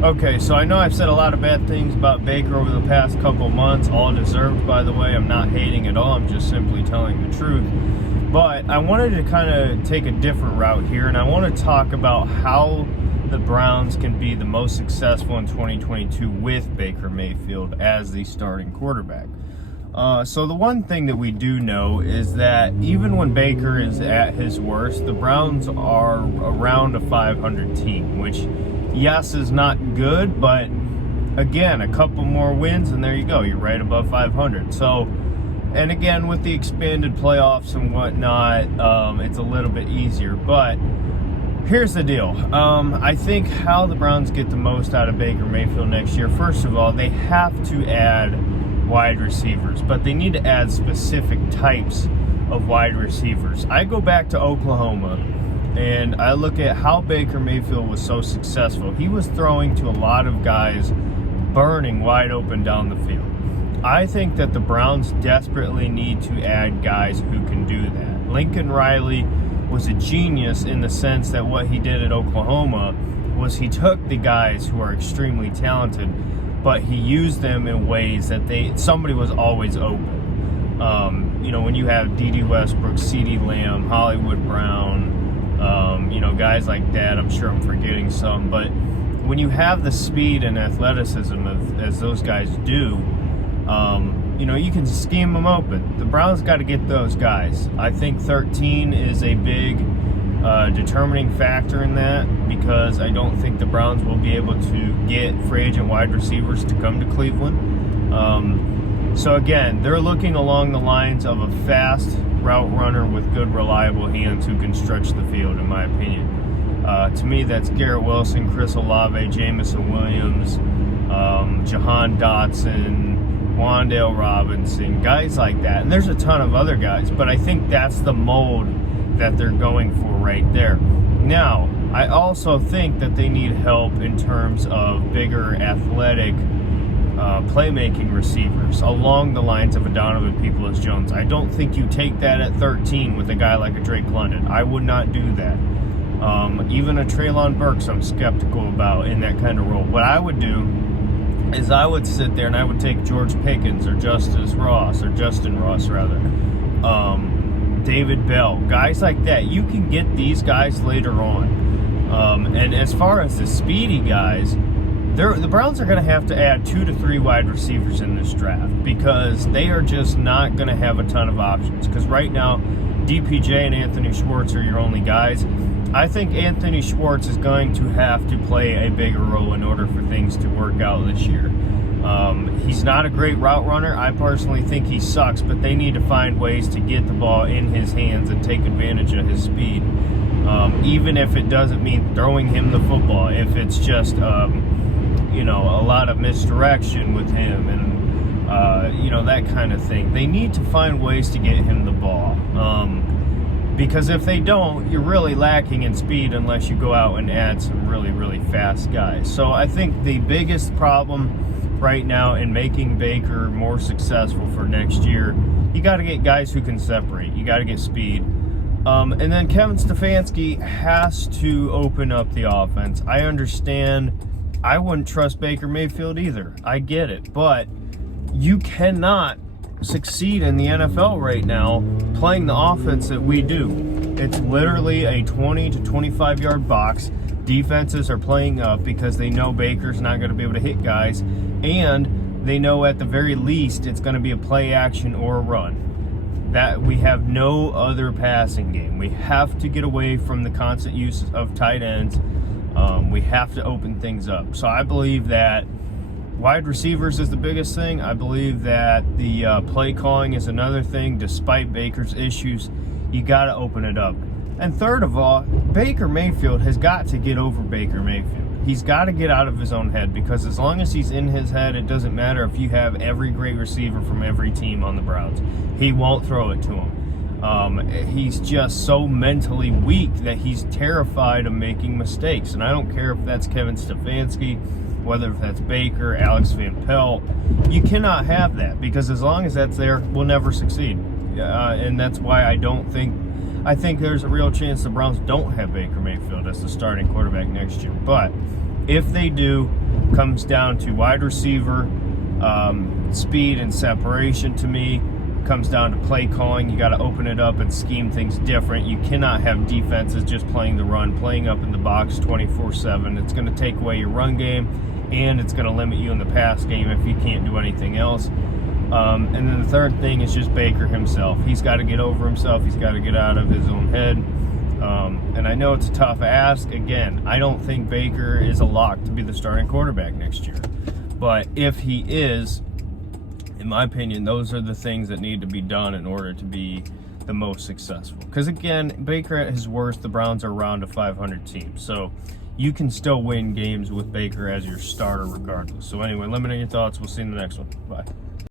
Okay, so I know I've said a lot of bad things about Baker over the past couple months, all deserved, by the way. I'm not hating at all. I'm just simply telling the truth. But I wanted to kind of take a different route here, and I want to talk about how the Browns can be the most successful in 2022 with Baker Mayfield as the starting quarterback. So the one thing that we do know is that even when Baker is at his worst, the Browns are around a 500 team, which, yes, is not good, but again, a couple more wins and there you go, you're right above 500. So, and again, with the expanded playoffs and whatnot, it's a little bit easier. But here's the deal. I think how the Browns get the most out of Baker Mayfield next year, first of all, they have to add wide receivers, but they need to add specific types of wide receivers. I go back to Oklahoma and I look at how Baker Mayfield was so successful. He was throwing to a lot of guys burning wide open down the field. I think that the Browns desperately need to add guys who can do that. Lincoln Riley was a genius in the sense that what he did at Oklahoma was he took the guys who are extremely talented, but he used them in ways that somebody was always open. When you have D.D. Westbrook, CeeDee Lamb, Hollywood Brown, guys like that, I'm sure I'm forgetting some, but when you have the speed and athleticism as those guys do, you can scheme them open. The Browns got to get those guys. I think 13 is a big determining factor in that, because I don't think the Browns will be able to get free agent wide receivers to come to Cleveland. So again, they're looking along the lines of a fast route runner with good, reliable hands who can stretch the field, in my opinion. To me, that's Garrett Wilson, Chris Olave, Jamison Williams, Jahan Dotson, Wan'Dale Robinson, guys like that. And there's a ton of other guys, but I think that's the mold that they're going for right there. Now, I also think that they need help in terms of bigger, athletic, playmaking receivers along the lines of a Donovan Peoples-Jones. I don't think you take that at 13 with a guy like a Drake London. I would not do that. Even a Treylon Burks I'm skeptical about in that kind of role. What I would do is I would sit there and I would take George Pickens or Justin Ross, David Bell, guys like that. You can get these guys later on. And as far as the speedy guys, the Browns are going to have to add 2 to 3 wide receivers in this draft, because they are just not going to have a ton of options. Because right now, DPJ and Anthony Schwartz are your only guys. I think Anthony Schwartz is going to have to play a bigger role in order for things to work out this year. He's not a great route runner. I personally think he sucks, but they need to find ways to get the ball in his hands and take advantage of his speed. Even if it doesn't mean throwing him the football, if it's just, a lot of misdirection with him and, that kind of thing. They need to find ways to get him the ball. Because if they don't, you're really lacking in speed unless you go out and add some really, really fast guys. So I think the biggest problem right now in making Baker more successful for next year, you got to get guys who can separate. You got to get speed. And then Kevin Stefanski has to open up the offense. I understand. I wouldn't trust Baker Mayfield either. I get it. But you cannot succeed in the NFL right now playing the offense that we do. It's literally a 20 to 25 yard box. Defenses are playing up because they know Baker's not going to be able to hit guys, and they know at the very least it's going to be a play action or a run. That we have no other passing game. We have to get away from the constant use of tight ends. We have to open things up. So I believe that wide receivers is the biggest thing. I believe that the play calling is another thing. Despite Baker's issues, you got to open it up. And third of all, Baker Mayfield has got to get over Baker Mayfield. He's got to get out of his own head, because as long as he's in his head, it doesn't matter if you have every great receiver from every team on the Browns. He won't throw it to him. He's just so mentally weak that he's terrified of making mistakes. And I don't care if that's Kevin Stefanski, whether that's Baker, Alex Van Pelt. You cannot have that, because as long as that's there, we'll never succeed. And that's why I think there's a real chance the Browns don't have Baker Mayfield as the starting quarterback next year. But if they do, Comes down to wide receiver, speed and separation to me. Comes down to play calling. You got to open it up and scheme things different. You cannot have defenses just playing the run, playing up in the box 24/7. It's going to take away your run game, and it's going to limit you in the pass game if you can't do anything else. And then the third thing is just Baker himself. He's got to get over himself. He's got to get out of his own head. And I know it's a tough ask. Again, I don't think Baker is a lock to be the starting quarterback next year. But if he is, in my opinion, those are the things that need to be done in order to be the most successful. Because again, Baker at his worst, the Browns are around a 500 team. So you can still win games with Baker as your starter regardless. So anyway, let me know your thoughts. We'll see you in the next one. Bye.